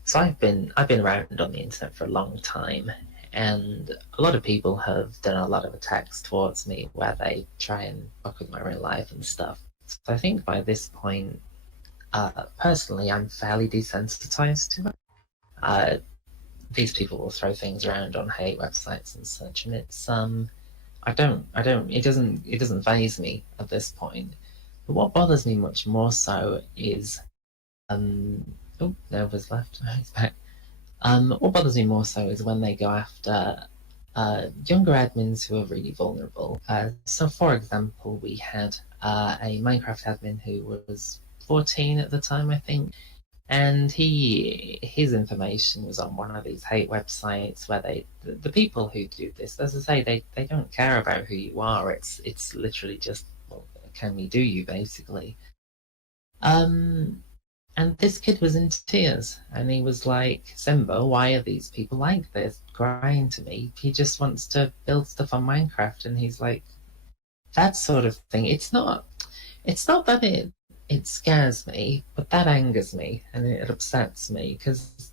so I've been around on the internet for a long time, and a lot of people have done a lot of attacks towards me where they try and fuck with my real life and stuff. So I think by this point, personally, I'm fairly desensitized to it. Uh, these people will throw things around on hate websites and such, and it's it doesn't faze me at this point. But what bothers me much more so is oh, Nova's left. He's back. What bothers me more so is when they go after younger admins who are really vulnerable. So, for example, we had a Minecraft admin who was 14 at the time, I think, and his information was on one of these hate websites where the people who do this, as I say, they don't care about who you are. It's literally just, well, can we do you basically. Um, and this kid was in tears, and he was like, Simba, why are these people like this? Crying to me. He just wants to build stuff on Minecraft, and he's like, that sort of thing. It's not that it scares me, but that angers me and it upsets me because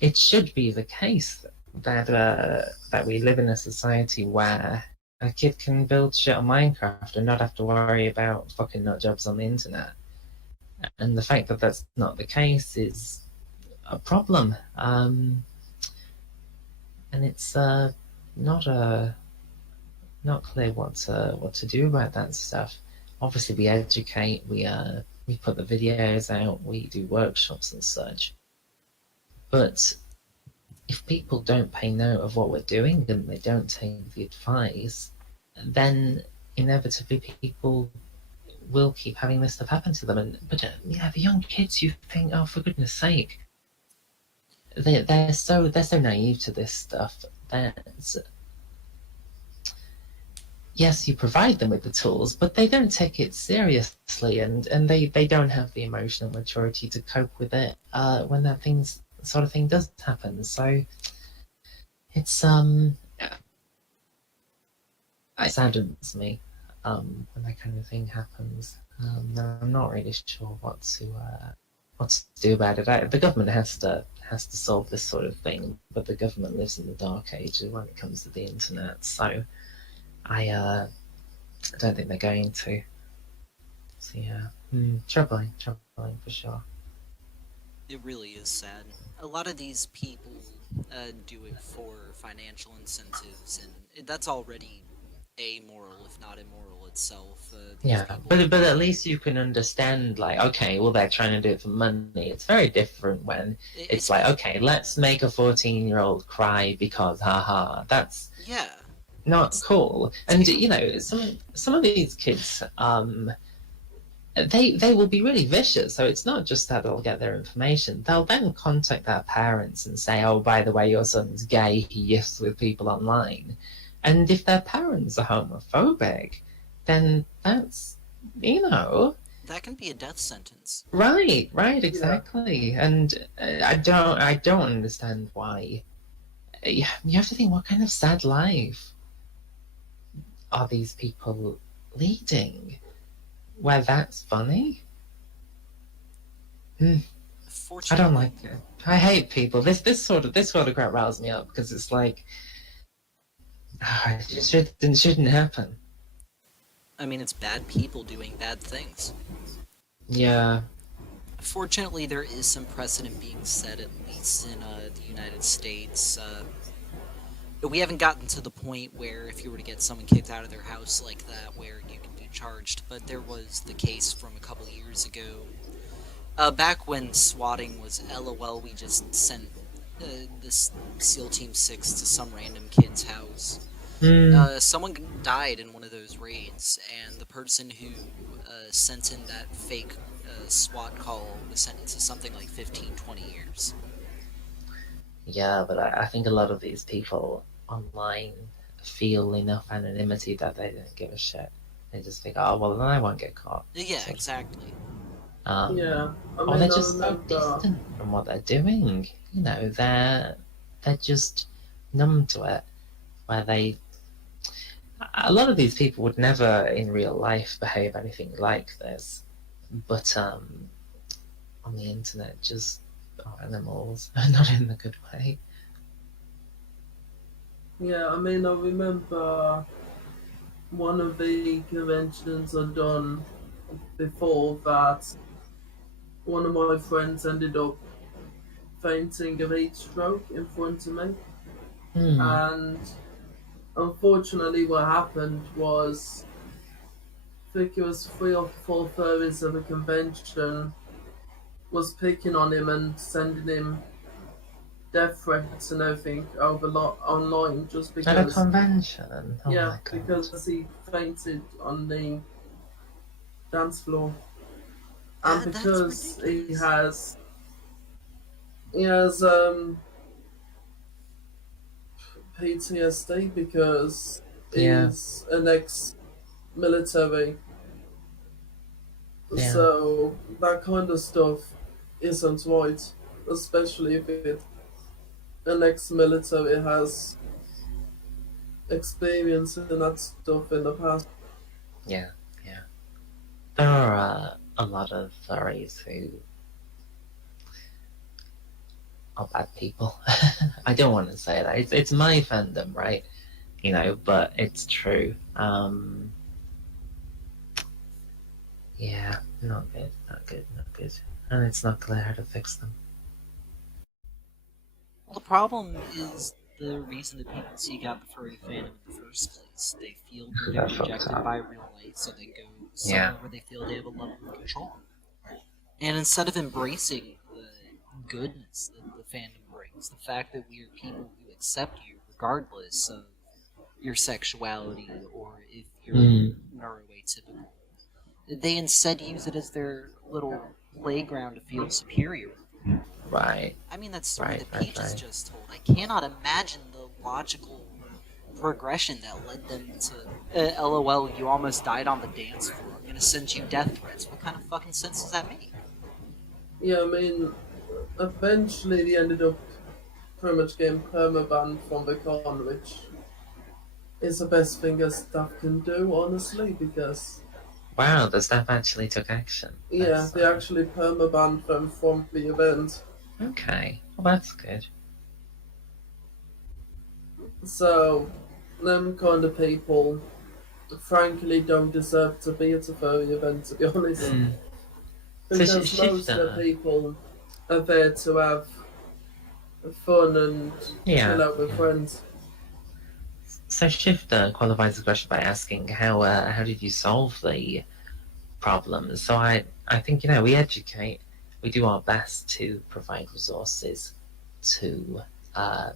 it should be the case that we live in a society where a kid can build shit on Minecraft and not have to worry about fucking nut jobs on the internet. And the fact that that's not the case is a problem. And it's not clear what to do about that stuff. Obviously, we educate, we put the videos out, we do workshops and such. But if people don't pay note of what we're doing and they don't take the advice, then inevitably people will keep having this stuff happen to them. But the young kids, you think, oh, for goodness sake, they're so naive to this stuff that yes, you provide them with the tools, but they don't take it seriously, and they don't have the emotional maturity to cope with it when that sort of thing does happen. So it's it saddens me when that kind of thing happens. I'm not really sure what to do about it. The government has to solve this sort of thing, but the government lives in the dark ages when it comes to the internet. So I don't think they're going to. So yeah, troubling for sure. It really is sad. A lot of these people do it for financial incentives, and that's already amoral, if not immoral itself. These Yeah, people. but at least you can understand, like, okay, well, they're trying to do it for money. It's very different when it's It's like, okay, let's make a 14-year-old cry because, haha, that's yeah. not It's cool. it's And people. some of these kids, they will be really vicious. So it's not just that they'll get their information. They'll then contact their parents and say, oh, by the way, your son's gay. He yiffs with people online. And if their parents are homophobic, then that's, you know, That can be a death sentence. Right, Yeah. exactly. And I don't understand why. You have to think, what kind of sad life are these people leading? Where that's funny? Hmm, I don't Fortunately, like it. I hate people. This sort of crap riles me up because it's like, it just shouldn't happen. I mean, it's bad people doing bad things. Yeah. Fortunately, there is some precedent being set, at least in the United States. We haven't gotten to the point where if you were to get someone kicked out of their house like that, where you can be charged, but there was the case from a couple years ago. Back when swatting was LOL, we just sent this SEAL Team 6 to some random kid's house. Hmm. Someone died in one of those raids, and the person who sent in that fake SWAT call was sentenced to something like 15, 20 years. Yeah, but I think a lot of these people online feel enough anonymity that they don't give a shit. They just think, oh well, then I won't get caught, Yeah, sort of thing. exactly. Um, Yeah. I or they're mean, I just so remember. distant from what they're doing. They're just numb to it. Where they, a lot of these people would never in real life behave anything like this, but on the internet just are animals, not in the good way. Yeah, I mean, I remember one of the conventions I'd done before that one of my friends ended up fainting of heat stroke in front of me. Hmm. And unfortunately, what happened was I think it was 3 or 4 furries of a convention was picking on him and sending him death threats and everything over online just At a because, convention. Oh yeah, my god. because he fainted on the dance floor. And That's because ridiculous. he has PTSD because Yeah, he's an ex military. yeah, So that kind of stuff isn't right, especially if an ex military has experience in that stuff in the past. yeah, yeah. There are a lot of furries who are bad people. I don't want to say that. It's my fandom, right? But it's true. Yeah, not good, not good, not good. And it's not clear how to fix them. Well, the problem is the reason that people seek out the furry fandom in the first place. They feel that they're They're fucked rejected up. by real life, so they go Yeah. somewhere where they feel they have a level of control. And instead of embracing the goodness that the fandom brings, the fact that we are people who accept you regardless of your sexuality or if you're Mm, neuroatypical, they instead use it as their little playground to feel superior. right, I mean, that story right, that right, Peaches right. just told, I cannot imagine the logical progression that led them to LOL, you almost died on the dance floor. I'm gonna send you death threats. What kind of fucking sense does that make? Yeah, I mean, eventually they ended up pretty much getting permabanned from the con, which is the best thing a staff can do, honestly, because Wow, the staff actually took action. yeah, That's they actually permabanned them from the event. okay. Well, that's good. So, them kind of people, frankly, don't deserve to be at a furry event, to be honest, Mm. So because most of the Shifter, people are there to have fun and chill yeah, out with yeah. friends. So Shifter qualifies the question by asking how did you solve the problems? So I think we educate, we do our best to provide resources to uh,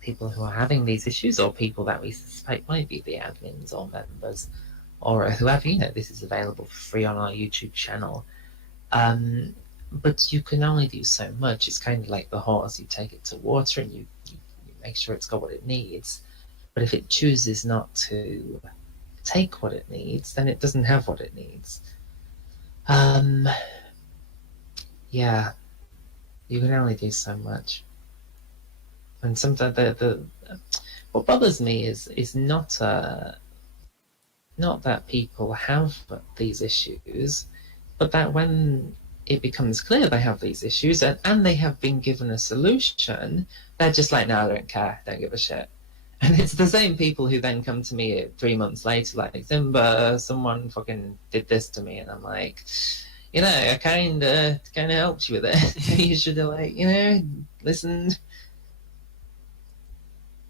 people who are having these issues or people that we suspect might be the admins or members or whoever. This is available for free on our YouTube channel. Um, but you can only do so much. It's kind of like the horse. You take it to water and you make sure it's got what it needs. But if it chooses not to take what it needs, then it doesn't have what it needs. Um, yeah, you can only do so much. And sometimes the what bothers me is not that people have these issues, but that when it becomes clear they have these issues and they have been given a solution, they're just like, no, I don't care, don't give a shit. And it's the same people who then come to me 3 months later, like, Simba, someone fucking did this to me. And I'm like, I kind of helped you with it. You should have, like, listened.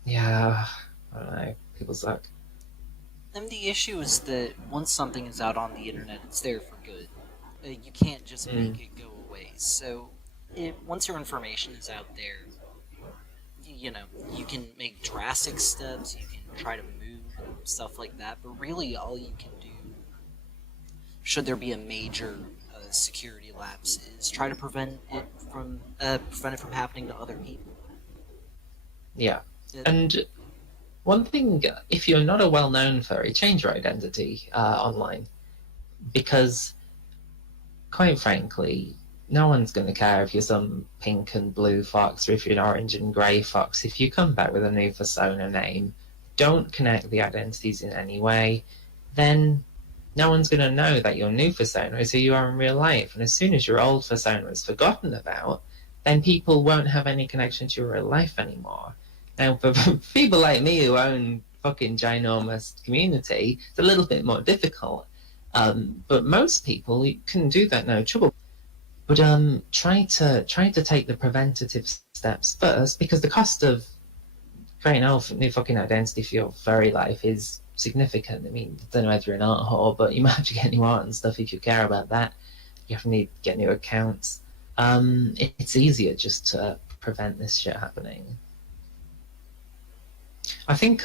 Yeah, I don't know. People suck. And the issue is that once something is out on the internet, it's there for good. You can't just Mm, make it go away. So, once your information is out there, you know, you can make drastic steps, you can try to move and stuff like that, but really all you can do, should there be a major security lapse, is try to prevent it from happening to other people. yeah. It, And one thing, if you're not a well-known furry, change your identity online, because quite frankly, no one's going to care if you're some pink and blue fox or if you're an orange and grey fox. If you come back with a new persona name, don't connect the identities in any way, then no one's going to know that your new persona is who you are in real life. And as soon as your old persona is forgotten about, then people won't have any connection to your real life anymore. Now, for people like me who own fucking ginormous community, it's a little bit more difficult. But most people can do that no trouble. But try to take the preventative steps first, because the cost of creating a new fucking identity for your furry life is significant. I mean, I don't know whether you're an art whore, but you might have to get new art and stuff if you care about that. You have to need to get new accounts. It's easier just to prevent this shit happening. I think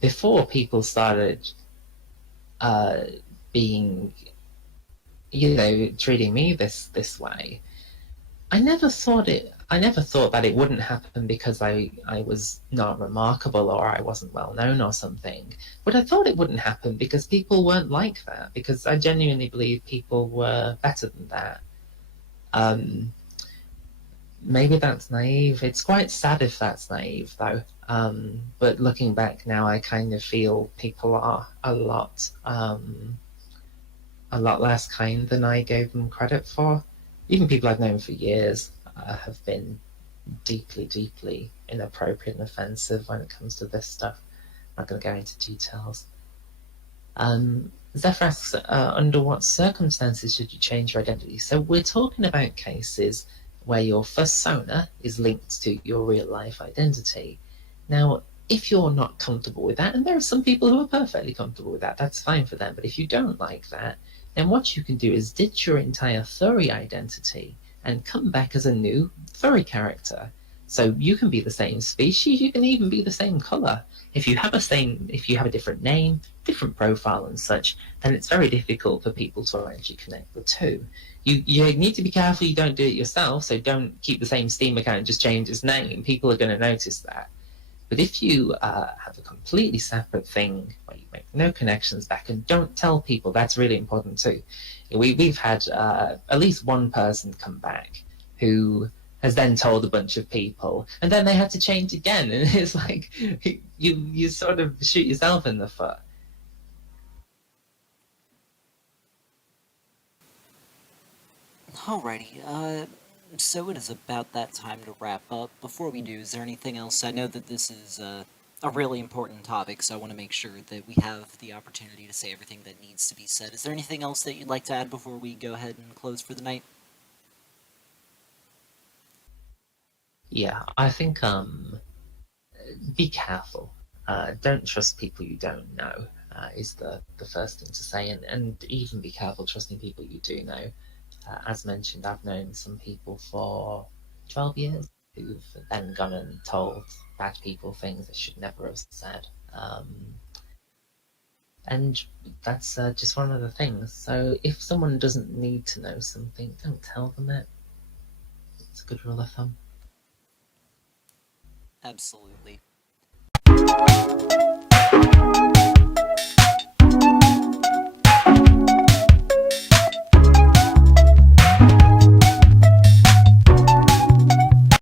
before people started uh, being, treating me this way, I never thought that it wouldn't happen because I was not remarkable or I wasn't well known or something. But I thought it wouldn't happen because people weren't like that. Because I genuinely believe people were better than that. Um, Maybe that's naive. It's quite sad if that's naive, though. But looking back now, I kind of feel people are a lot less kind than I gave them credit for. Even people I've known for years have been deeply, deeply inappropriate and offensive when it comes to this stuff. I'm not going to go into details. Zephyr asks, under what circumstances should you change your identity? So we're talking about cases where your persona is linked to your real life identity. Now, if you're not comfortable with that, and there are some people who are perfectly comfortable with that, that's fine for them. But if you don't like that, then what you can do is ditch your entire furry identity and come back as a new furry character. So you can be the same species, you can even be the same color. If you have a different name, different profile and such, then it's very difficult for people to actually connect the two. You need to be careful you don't do it yourself, so don't keep the same Steam account and just change its name. People are going to notice that. But if you have a completely separate thing where you make no connections back and don't tell people, that's really important too. We've had at least one person come back who has then told a bunch of people, and then they had to change again, and it's like you sort of shoot yourself in the foot. Alrighty, so it is about that time to wrap up. Before we do, is there anything else? I know that this is a really important topic, so I want to make sure that we have the opportunity to say everything that needs to be said. Is there anything else that you'd like to add before we go ahead and close for the night? Yeah, I think be careful. Don't trust people you don't know. Is the first thing to say, and even be careful trusting people you do know. As mentioned, I've known some people for 12 years who've then gone and told bad people things they should never have said. And that's just one of the things. So if someone doesn't need to know something, don't tell them it. It's a good rule of thumb. Absolutely.